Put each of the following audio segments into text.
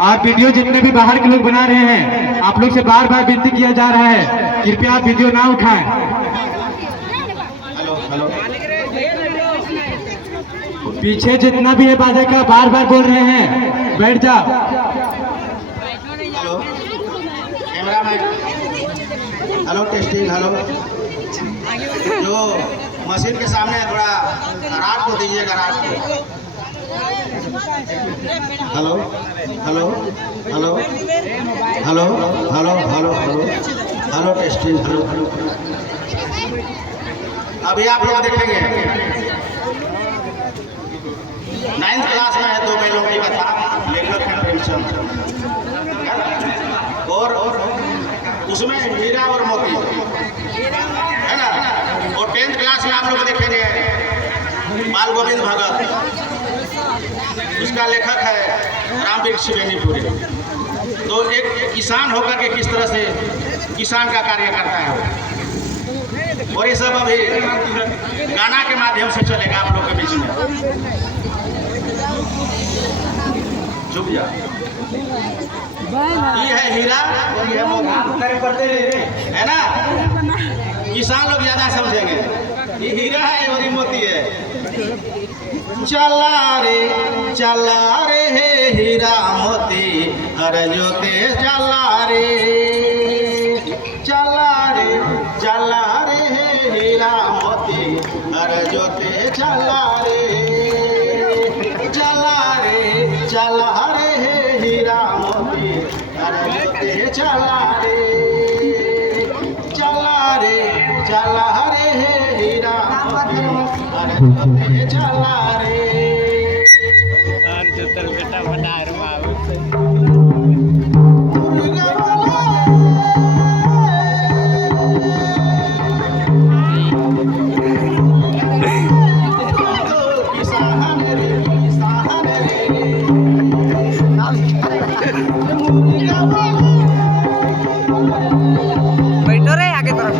आप वीडियो जितने भी बाहर के लोग बना रहे हैं, आप लोग से बार बार विनती किया जा रहा है, कृपया आप वीडियो ना उठाएं। हेलो हेलो, पीछे जितना भी है बाजा का बार बार बोल रहे हैं, बैठ जा। Hello camera man, hello testing, hello. जो मशीन के सामने है थोड़ा रात को दीजिएगा, रात को। Hello hello hello hello hello hello hello hello testing, hello. अभी आप लोग देखेंगे 9th क्लास में है, 2 बैलों की कथा लेखक है प्रेमचंद, और उसमें हीरा और मोती है ना। और 10th क्लास में आप लोग देखेंगे बाल गोविंद भगत, उसका लेखक है राम वृक्ष बेनीपुरी। तो एक किसान होकर के किस तरह से किसान का कार्य करता है, और ये सब अभी गाना के माध्यम से चलेगा आप लोग के बीच में। झुक जा। ये है हीरा और ये है मोती, है ना। किसान लोग ज्यादा समझेंगे, ये हीरा है और ये मोती है। चला रे हे हीरा मोती हर जोते चला रे हे हीरा मोती हर जोते चला रे हे हीरा मोती हर जोते चला रे हे हीरा मोती हर जोते चला रे। बेटा भंडार बैठो रे आगे तरफ।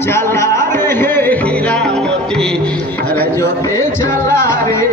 चला रे हे हीरा मोती हर जोते चला रे।